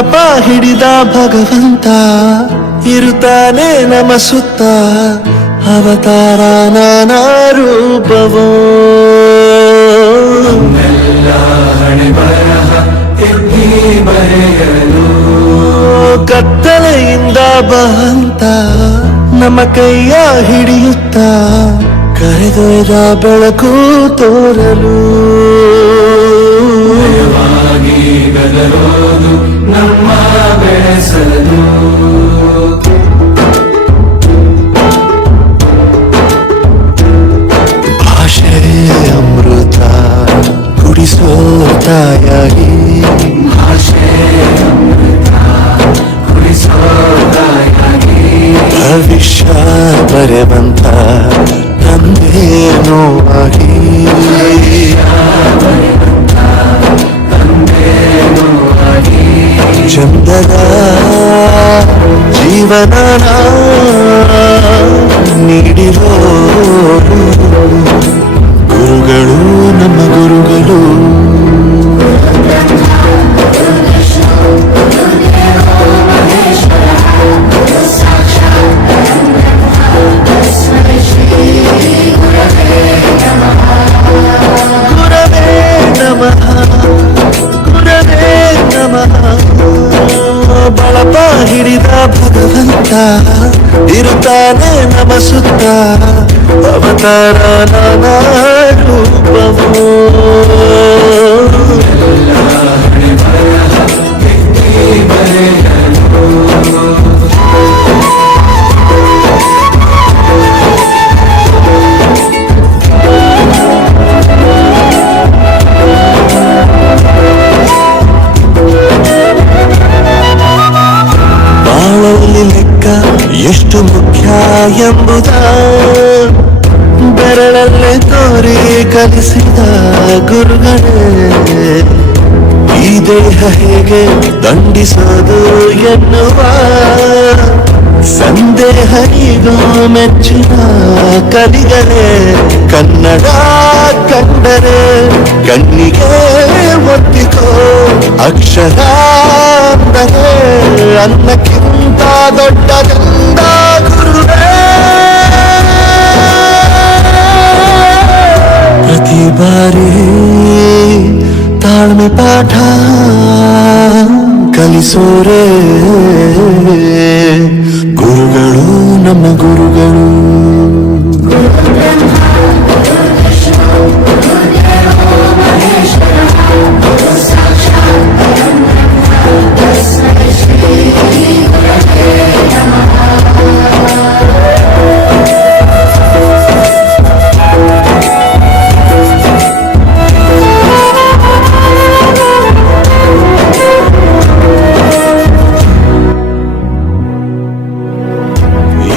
ಬಳಪ ಹಿಡಿದ ಭಗವಂತ ಇರುತ್ತಾನೆ ನಮ ಸುತ್ತ ಅವತಾರ ನಾನಾ ರೂಪವೋ ಕತ್ತಲೆಯಿಂದ ಬಂತ ನಮ್ಮ ಕೈಯ ಹಿಡಿಯುತ್ತ ಕರೆದೊಯ್ದ ಬೆಳಕು ತೋರಲು ಗದರೋದು ನಮ್ಮ ಬೆಳೆಸಲು ಭಾಷೆ ಅಮೃತ ಕುಡಿಸೋ ತಾಯಾಗಿ ಭಾಷೆ ಅಮೃತ ಕುಡಿಸೋ ತಾಯಾಗಿ ಭವಿಷ್ಯ ಬರೆವಂತ ತಂದೆ ನೋವಾಗಿ ಚಂದದ ಜೀವನ ನೀಡಿರೋ ಗುರುಗಳು ನಮ್ಮ ಗುರುಗಳು ಗುರವೇ ನಮಃ ಗುರವೇ ನಮಃ ಬಳಪ ಹಿಡಿದ ಭಗವಂತ ಇರುತ್ತಾನೆ ನಮ ಸುತ್ತ ಅವತಾರ ನಾನಾ ರೂಪವೋ ಬಾಳಲ್ಲಿ ಲೆಕ್ಕ ಎಷ್ಟು ಮುಖ್ಯ ಎಂಬುದ ಬೆರಳಲ್ಲೇ ತೋರಿ ಕಲಿಸಿದ ಗುರುಗಳೇ ಈ ದೇಹ ಹೇಗೆ ದಂಡಿಸೋದು ಎನ್ನುವ ಸಂದೇಹ ಈಗ ಮೆಚ್ಚಿನ ಕಲಿಗಳೇ ಕನ್ನಡ ಕಂಡರೆ ಕಣ್ಣಿಗೆ ಒತ್ತಿಕೋ ಅಕ್ಷರ ಅಂದರೆ ಅನ್ನಕ್ಕಿಂತ ದೊಡ್ಡದೆಂದ ಗುರುವೇ ಪ್ರತಿ ಬಾರಿ ತಾಳ್ಮೆ ಪಾಠ ಕಲಿಸೋರೆ ಗುರುಗಳು ನಮ್ಮ ಗುರುಗಳು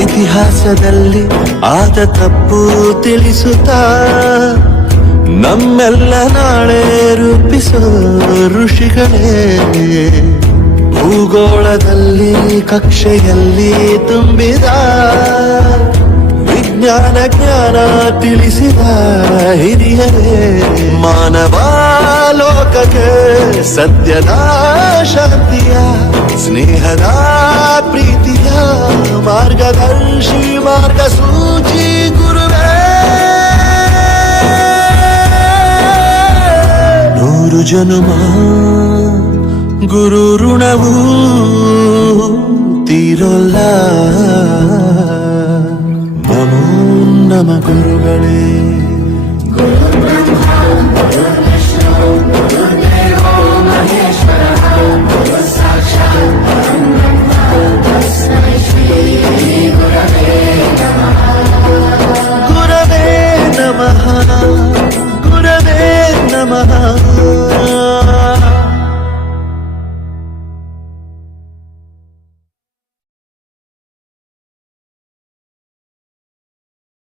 ಇತಿಹಾಸದಲ್ಲಿ ಆದ ತಪ್ಪು ತಿಳಿಸುತ್ತಾ ನಮ್ಮೆಲ್ಲ ನಾಳೆ ರೂಪಿಸೋ ಋಷಿಗಳೇ ಭೂಗೋಳದಲ್ಲಿ ಕಕ್ಷೆಯಲ್ಲಿ ತುಂಬಿದ ವಿಜ್ಞಾನ ಜ್ಞಾನ ತಿಳಿಸಿದ ಹಿರಿಯರೇ ಮಾನವ ಲೋಕಕ್ಕೆ ಸತ್ಯದ ಶಾಂತಿಯ ಸ್ನೇಹದ ಪ್ರೀತಿಯ ಮಾರ್ಗದರ್ಶಿ ಮಾರ್ಗಸೂಚಿ ಗುರುವೇ ನೂರು ಜನುಮ ಗುರು ಋಣವು ತೀರೋಲ್ಲ ನಮೋ ನಮ ಗುರುಗಳೇ